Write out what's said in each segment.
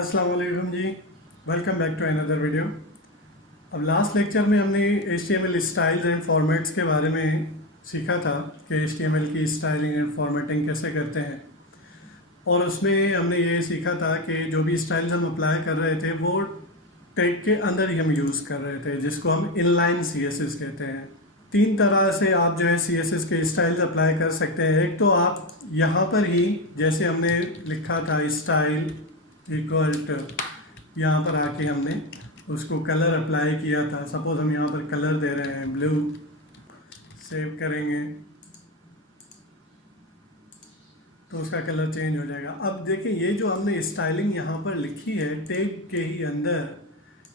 अस्सलाम वालेकुम जी। Welcome back to another video. अब लास्ट लेक्चर में हमने HTML स्टाइल्स एंड फॉर्मेट्स के बारे में सीखा था कि HTML की स्टाइलिंग एंड फॉर्मेटिंग कैसे करते हैं, और उसमें हमने ये सीखा था कि जो भी स्टाइल्स हम अप्लाई कर रहे थे वो टैग के अंदर ही हम यूज़ कर रहे थे, जिसको हम इनलाइन CSS कहते हैं। तीन तरह से आप जो है CSS के स्टाइल्स अप्लाई कर सकते हैं। एक तो आप यहाँ पर ही जैसे हमने लिखा था स्टाइल इक्वल टू, यहाँ पर आके हमने उसको कलर अप्लाई किया था। सपोज हम यहाँ पर कलर दे रहे हैं ब्लू, सेव करेंगे तो उसका कलर चेंज हो जाएगा। अब देखिए ये जो हमने स्टाइलिंग यहाँ पर लिखी है टैग के ही अंदर,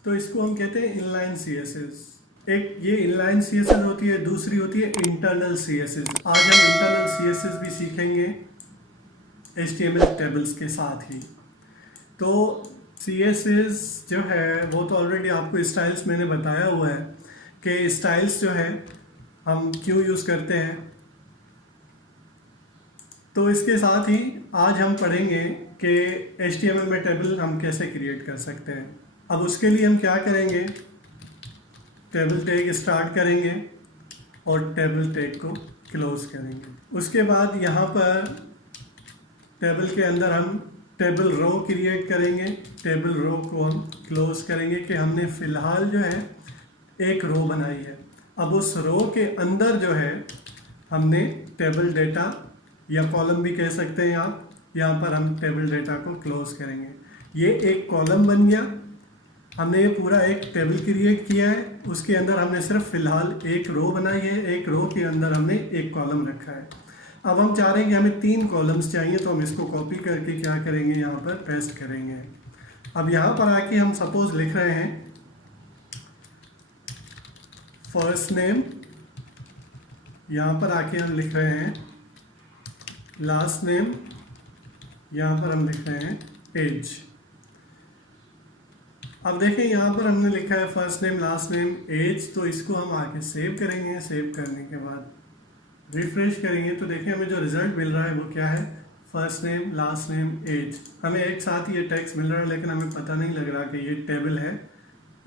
तो इसको हम कहते हैं इनलाइन CSS। एक ये इनलाइन CSS होती है, दूसरी होती है इंटरनल CSS। आज हम इंटरनल CSS भी सीखेंगे HTML टेबल्स के साथ ही। तो CSS जो है वो तो ऑलरेडी आपको स्टाइल्स मैंने बताया हुआ है कि स्टाइल्स जो है हम क्यों यूज़ करते हैं। तो इसके साथ ही आज हम पढ़ेंगे कि HTML में टेबल हम कैसे क्रिएट कर सकते हैं। अब उसके लिए हम क्या करेंगे, टेबल टैग स्टार्ट करेंगे और टेबल टैग को क्लोज करेंगे। उसके बाद यहाँ पर टेबल के अंदर हम टेबल रो क्रिएट करेंगे। टेबल रो को हम क्लोज करेंगे कि हमने फ़िलहाल जो है एक रो बनाई है। अब उस रो के अंदर जो है हमने टेबल डेटा या कॉलम भी कह सकते हैं आप, यहाँ पर हम टेबल डेटा को क्लोज करेंगे। ये एक कॉलम बन गया। हमने ये पूरा एक टेबल क्रिएट किया है, उसके अंदर हमने सिर्फ फ़िलहाल एक रो बनाई है, एक रो के अंदर हमने एक कॉलम रखा है। अब हम चाह रहे हैं कि हमें 3 कॉलम्स चाहिए, तो हम इसको कॉपी करके क्या करेंगे, यहाँ पर पेस्ट करेंगे। अब यहाँ पर आके हम सपोज लिख रहे हैं फर्स्ट नेम, यहाँ पर आके हम लिख रहे हैं लास्ट नेम, यहाँ पर हम लिख रहे हैं एज। अब देखें यहाँ पर हमने लिखा है first name last name age, तो इसको हम आके सेव करेंगे। सेव करने के बाद रिफ्रेश करेंगे तो देखिए हमें जो रिजल्ट मिल रहा है वो क्या है, first name last name age. हमें एक साथ ये टेक्स्ट मिल रहा है, लेकिन हमें पता नहीं लग रहा कि ये टेबल है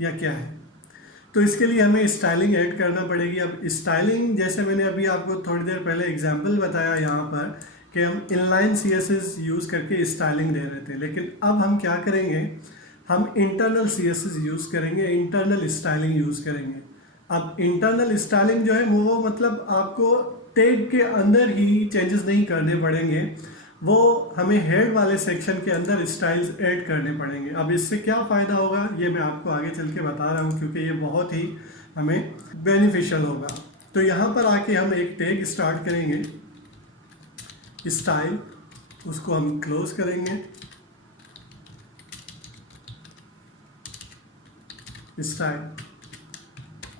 या क्या है। तो इसके लिए हमें स्टाइलिंग ऐड करना पड़ेगी। अब स्टाइलिंग जैसे मैंने अभी आपको थोड़ी देर पहले एग्जांपल बताया यहाँ पर कि हम इनलाइन CSS यूज़ करके स्टाइलिंग दे रहे थे, लेकिन अब हम क्या करेंगे, हम इंटरनल CSS यूज़ करेंगे, इंटरनल स्टाइलिंग यूज़ करेंगे। अब इंटरनल स्टाइलिंग जो है वो मतलब आपको टैग के अंदर ही चेंजेस नहीं करने पड़ेंगे, वो हमें हेड वाले सेक्शन के अंदर स्टाइल्स ऐड करने पड़ेंगे। अब इससे क्या फ़ायदा होगा ये मैं आपको आगे चल के बता रहा हूँ, क्योंकि ये बहुत ही हमें बेनिफिशियल होगा। तो यहाँ पर आके हम एक टैग स्टार्ट करेंगे स्टाइल, उसको हम क्लोज करेंगे। स्टाइल,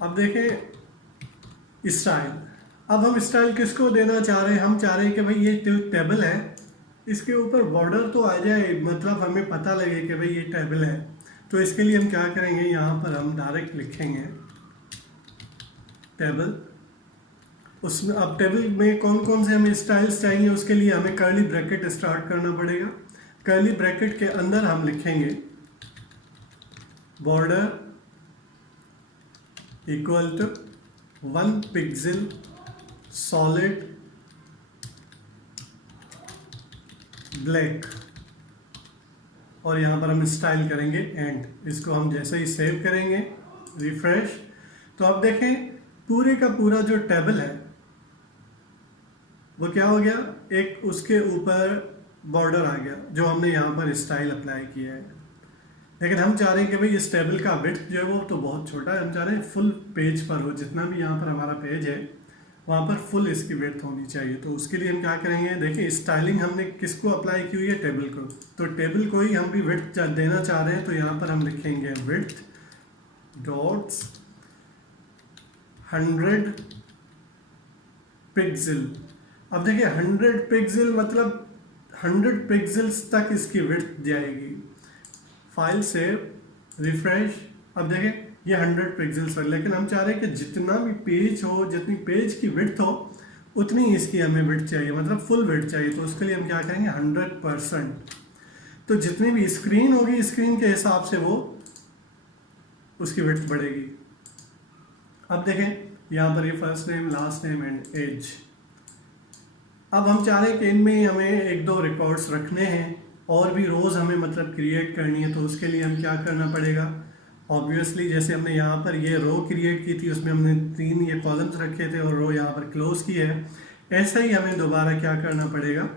अब देखें स्टाइल, अब हम स्टाइल किसको देना चाह रहे हैं, हम चाह रहे हैं कि भाई ये जो टेबल है इसके ऊपर बॉर्डर तो आ जाए, मतलब हमें पता लगे कि भाई ये टेबल है। तो इसके लिए हम क्या करेंगे, यहाँ पर हम डायरेक्ट लिखेंगे टेबल। उसमें अब टेबल में कौन कौन से हमें स्टाइल्स चाहिए, उसके लिए हमें कर्ली ब्रैकेट स्टार्ट करना पड़ेगा। कर्ली ब्रैकेट के अंदर हम लिखेंगे border equal to 1 pixel solid black, और यहाँ पर हम स्टाइल करेंगे एंड। इसको हम जैसे ही सेव करेंगे रिफ्रेश, तो अब देखें पूरे का पूरा जो टेबल है वो क्या हो गया, एक उसके ऊपर बॉर्डर आ गया जो हमने यहाँ पर स्टाइल अप्लाई किया है। लेकिन हम चाह रहे हैं कि भाई इस टेबल का विड्थ जो है वो तो बहुत छोटा है, हम चाह रहे हैं फुल पेज पर हो, जितना भी यहाँ पर हमारा पेज है वहाँ पर फुल इसकी विड्थ होनी चाहिए। तो उसके लिए हम क्या करेंगे, देखिए स्टाइलिंग हमने किसको अप्लाई की हुई है, टेबल को। तो टेबल को ही हम भी विड्थ देना चाह रहे हैं, तो यहाँ पर हम लिखेंगे विड्थ डॉट्स 100 पिक्सल। अब देखिए 100 पिक्सल मतलब 100 पिक्सल्स तक इसकी विड्थ जाएगी। फाइल सेव रिफ्रेश, अब देखें ये 100 पिक्सल्स है, लेकिन हम चाह रहे हैं कि जितना भी पेज हो, जितनी पेज की विड्थ हो उतनी इसकी हमें विड्थ चाहिए, मतलब फुल विड्थ चाहिए। तो उसके लिए हम क्या करेंगे 100%। तो जितनी भी स्क्रीन होगी स्क्रीन के हिसाब से वो उसकी विड्थ बढ़ेगी। अब देखें यहाँ पर ये first name, last name and age. अब हम चाह रहे हैं कि इनमें हमें एक दो रिकॉर्ड्स रखने हैं और भी रोज़ हमें मतलब क्रिएट करनी है, तो उसके लिए हम क्या करना पड़ेगा। ऑब्वियसली जैसे हमने यहाँ पर ये रो क्रिएट की थी, उसमें हमने 3 ये कॉलम्स रखे थे और रो यहाँ पर क्लोज की है, ऐसा ही हमें दोबारा क्या करना पड़ेगा,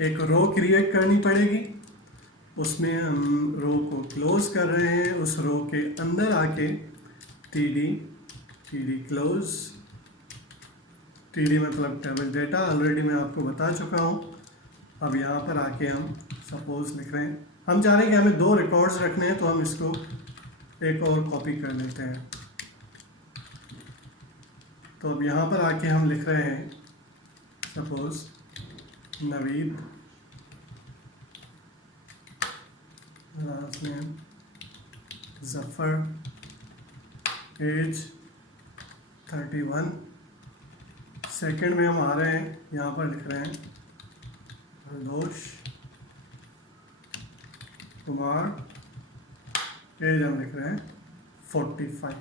एक रो क्रिएट करनी पड़ेगी। उसमें हम रो को क्लोज कर रहे हैं, उस रो के अंदर आके टी डी क्लोज, टी मतलब टेबल डेटा, ऑलरेडी मैं आपको बता चुका हूँ। अब यहाँ पर आके हम सपोज लिख रहे हैं, हम चाह रहे हैं कि हमें 2 रिकॉर्ड्स रखने हैं, तो हम इसको एक और कॉपी कर लेते हैं। तो अब यहाँ पर आके हम लिख रहे हैं suppose Naveed, last name Zafar, age 31। Second में हम आ रहे हैं, यहाँ पर लिख रहे हैं हरदोष कुमार, एज हम लिख रहे हैं 45।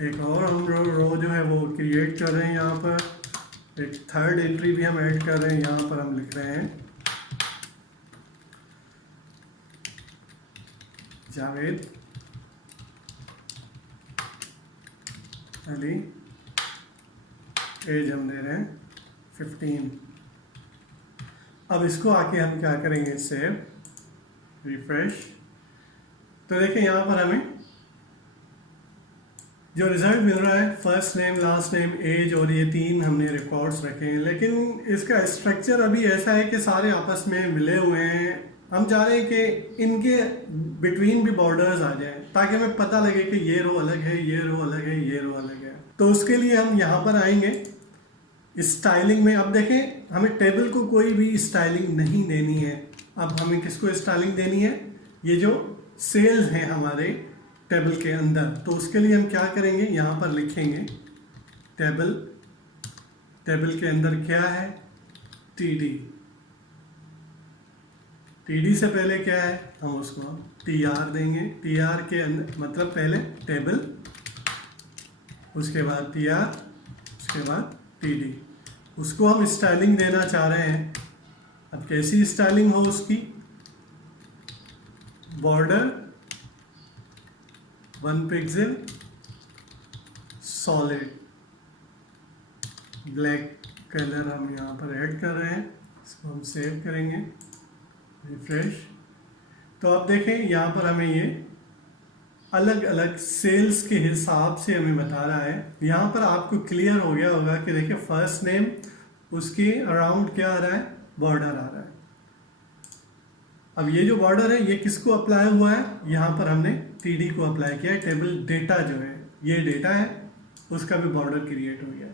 एक और हम रो जो है वो क्रिएट कर रहे हैं, यहाँ पर एक थर्ड एंट्री भी हम ऐड कर रहे हैं। यहाँ पर हम लिख रहे हैं जावेद अली, एज हम दे रहे हैं 15। अब इसको आके हम क्या करेंगे, सेव, रिफ्रेश। तो देखिए यहाँ पर हमें जो रिजल्ट मिल रहा है, first name, last name, age, और ये 3 हमने रिकॉर्ड्स रखे हैं। लेकिन इसका स्ट्रक्चर अभी ऐसा है कि सारे आपस में मिले हुए हैं। हम चाह रहे हैं कि इनके बिटवीन भी बॉर्डर्स आ जाए, ताकि हमें पता लगे कि ये रो अलग है, ये रो अलग है, ये रो अलग है। तो उसके लिए हम यहाँ पर आएंगे स्टाइलिंग में। अब देखें, हमें टेबल को कोई भी स्टाइलिंग नहीं देनी है। अब हमें किसको स्टाइलिंग देनी है, ये जो सेल्स हैं हमारे टेबल के अंदर। तो उसके लिए हम क्या करेंगे, यहाँ पर लिखेंगे टेबल, टेबल के अंदर क्या है, टीडी, टीडी से पहले क्या है, हम उसको टीआर देंगे। टीआर के अंदर मतलब पहले टेबल, उसके बाद टीआर, उसके बाद टीडी। उसको हम स्टाइलिंग देना चाह रहे हैं। अब कैसी स्टाइलिंग हो उसकी, border 1 pixel, solid black colour हम यहाँ पर ऐड कर रहे हैं। इसको हम सेव करेंगे, रिफ्रेश। तो आप देखें यहाँ पर हमें ये अलग अलग सेल्स के हिसाब से हमें बता रहा है। यहाँ पर आपको क्लियर हो गया होगा कि देखिए फर्स्ट नेम, उसके अराउंड क्या आ रहा है, बॉर्डर आ रहा है। अब ये जो बॉर्डर है ये किसको अप्लाई हुआ है, यहाँ पर हमने टीडी को अप्लाई किया है। टेबल डेटा जो है, ये डेटा है, उसका भी बॉर्डर क्रिएट हो गया।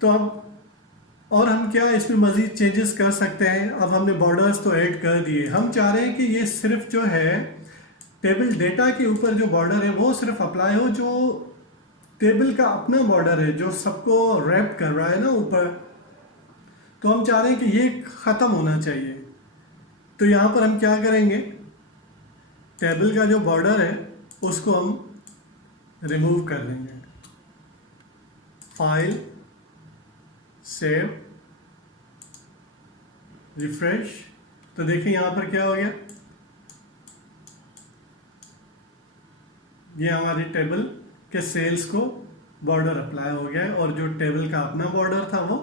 तो अब और हम क्या इसमें मज़ीद चेंजेस कर सकते हैं। अब हमने बॉर्डर्स तो ऐड कर दिए, हम चाह रहे हैं कि ये सिर्फ जो है टेबल डेटा के ऊपर जो बॉर्डर है वो सिर्फ अप्लाई हो, जो टेबल का अपना बॉर्डर है जो सबको रैप कर रहा है ना ऊपर। तो हम चाह रहे हैं कि ये ख़त्म होना चाहिए। तो यहाँ पर हम क्या करेंगे, टेबल का जो बॉर्डर है उसको हम रिमूव कर देंगे। File, save, refresh. तो देखिए यहाँ पर क्या हो गया, ये हमारी टेबल के सेल्स को बॉर्डर अप्लाई हो गया है और जो टेबल का अपना बॉर्डर था वो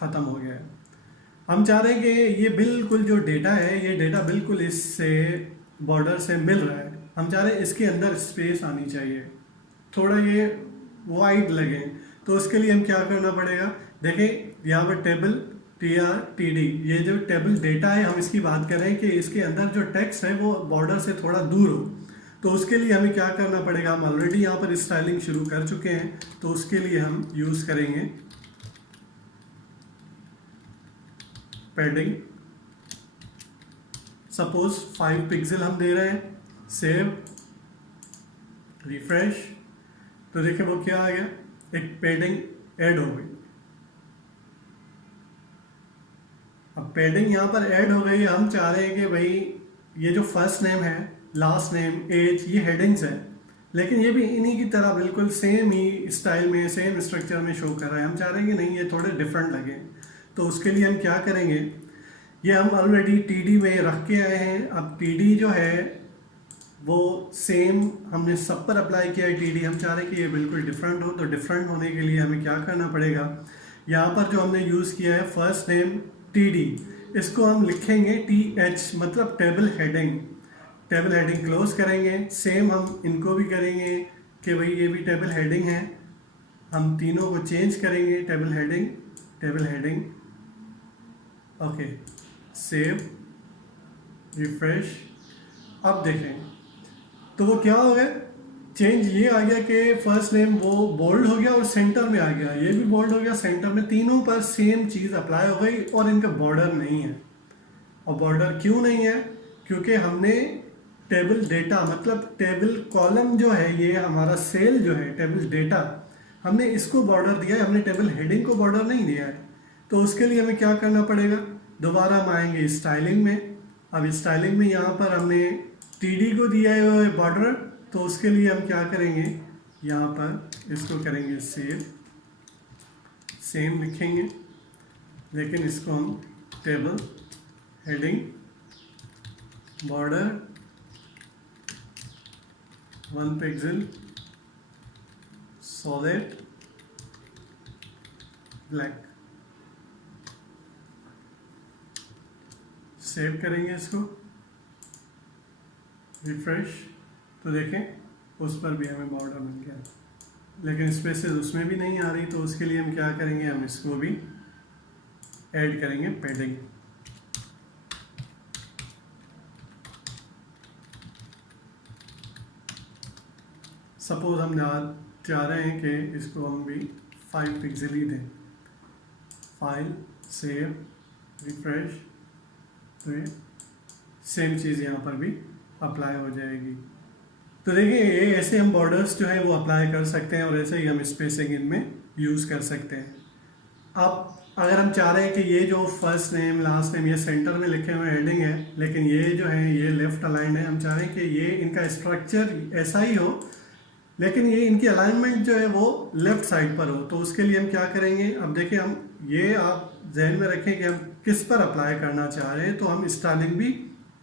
ख़त्म हो गया है। हम चाह रहे हैं कि ये बिल्कुल जो डेटा है, ये डेटा बिल्कुल इससे बॉर्डर से मिल रहा है। हम चाह रहे हैं इसके अंदर स्पेस आनी चाहिए, थोड़ा ये वाइड लगे। तो उसके लिए हम क्या करना पड़ेगा, देखिए यहाँ पर टेबल टीआर टीडी, ये जो टेबल डेटा है हम इसकी बात कर रहे हैं कि इसके अंदर जो टेक्स्ट है वो बॉर्डर से थोड़ा दूर हो। तो उसके लिए हमें क्या करना पड़ेगा, हम ऑलरेडी यहाँ पर स्टाइलिंग शुरू कर चुके हैं। तो उसके लिए हम यूज़ करेंगे पैडिंग, सपोज 5 पिक्सल हम दे रहे हैं। Save, refresh. तो देखिए वो क्या आ गया, एक पैडिंग ऐड हो गई। अब पैडिंग यहाँ पर ऐड हो गई। हम चाह रहे हैं कि भाई ये जो फर्स्ट नेम है, लास्ट नेम, एज, ये हेडिंग्स है, लेकिन ये भी इन्हीं की तरह बिल्कुल सेम ही स्टाइल में, सेम स्ट्रक्चर में शो कर रहा है। हम चाह रहे हैं कि नहीं, ये थोड़े डिफरेंट लगे। तो उसके लिए हम क्या करेंगे, ये हम ऑलरेडी टीडी में रख के आए हैं। अब टीडी जो है वो सेम हमने सब पर अप्लाई किया है टीडी। हम चाह रहे हैं कि ये बिल्कुल डिफरेंट हो, तो डिफरेंट होने के लिए हमें क्या करना पड़ेगा, यहाँ पर जो हमने यूज़ किया है फर्स्ट नेम टीडी, इसको हम लिखेंगे टीएच, मतलब table heading. Table heading close करेंगे। सेम हम इनको भी करेंगे कि भाई ये भी टेबल हेडिंग है। हम तीनों को चेंज करेंगे, table heading, table heading. Okay, save, refresh. अब देखें तो वो क्या हो गया, चेंज ये आ गया कि फर्स्ट नेम वो बोल्ड हो गया और सेंटर में आ गया, ये भी बोल्ड हो गया, सेंटर में, तीनों पर सेम चीज़ अप्लाई हो गई और इनका बॉर्डर नहीं है। और बॉर्डर क्यों नहीं है, क्योंकि हमने टेबल डेटा, मतलब टेबल कॉलम जो है, ये हमारा सेल जो है टेबल डेटा, हमने इसको बॉर्डर दिया है, हमने टेबल हेडिंग को बॉर्डर नहीं दिया है। तो उसके लिए हमें क्या करना पड़ेगा, दोबारा हम आएंगे स्टाइलिंग में। अब स्टाइलिंग में यहाँ पर हमने टीडी को दिया है बॉर्डर, तो उसके लिए हम क्या करेंगे, यहाँ पर इसको करेंगे सेव, सेम लिखेंगे, लेकिन इसको हम table heading border 1 pixel solid black, save करेंगे इसको, रिफ्रेश। तो देखें उस पर भी हमें बॉर्डर मिल गया, लेकिन स्पेसेस उसमें भी नहीं आ रही। तो उसके लिए हम क्या करेंगे, हम इसको भी ऐड करेंगे पैडिंग। सपोज हम चाह रहे हैं कि इसको हम भी 5 पिक्सल ही दें। File, save, refresh. तो ये सेम चीज़ यहाँ पर भी अप्लाई हो जाएगी। तो देखिए ये ऐसे हम बॉर्डर्स जो है वो अप्लाई कर सकते हैं और ऐसे ही हम स्पेसिंग इनमें यूज़ कर सकते हैं। अब अगर हम चाह रहे हैं कि ये जो फर्स्ट नेम, लास्ट नेम, ये सेंटर में लिखे हुए हेडिंग है, लेकिन ये जो है ये लेफ्ट अलाइन है, हम चाह रहे हैं कि ये इनका स्ट्रक्चर ऐसा ही हो, लेकिन ये इनकी अलाइनमेंट जो है वो लेफ्ट साइड पर हो। तो उसके लिए हम क्या करेंगे, अब देखिए हम ये आप जहन में रखें कि हम किस पर अप्लाई करना चाह रहे हैं, तो हम स्टाइलिंग भी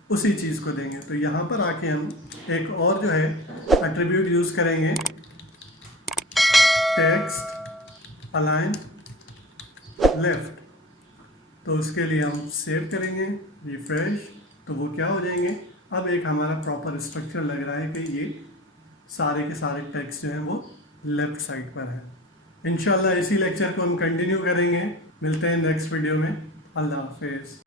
उसी चीज़ को देंगे। तो यहाँ पर आके हम एक और जो है एट्रीब्यूट यूज़ करेंगे, टेक्स्ट अलाइन लेफ्ट। तो उसके लिए हम सेव करेंगे, रिफ्रेश, तो वो क्या हो जाएंगे, अब एक हमारा प्रॉपर स्ट्रक्चर लग रहा है कि ये सारे के सारे टेक्स्ट जो हैं वो लेफ्ट साइड पर है। इंशाल्लाह इसी लेक्चर को हम कंटिन्यू करेंगे। मिलते हैं नेक्स्ट वीडियो में। अल्लाह हाफिज़।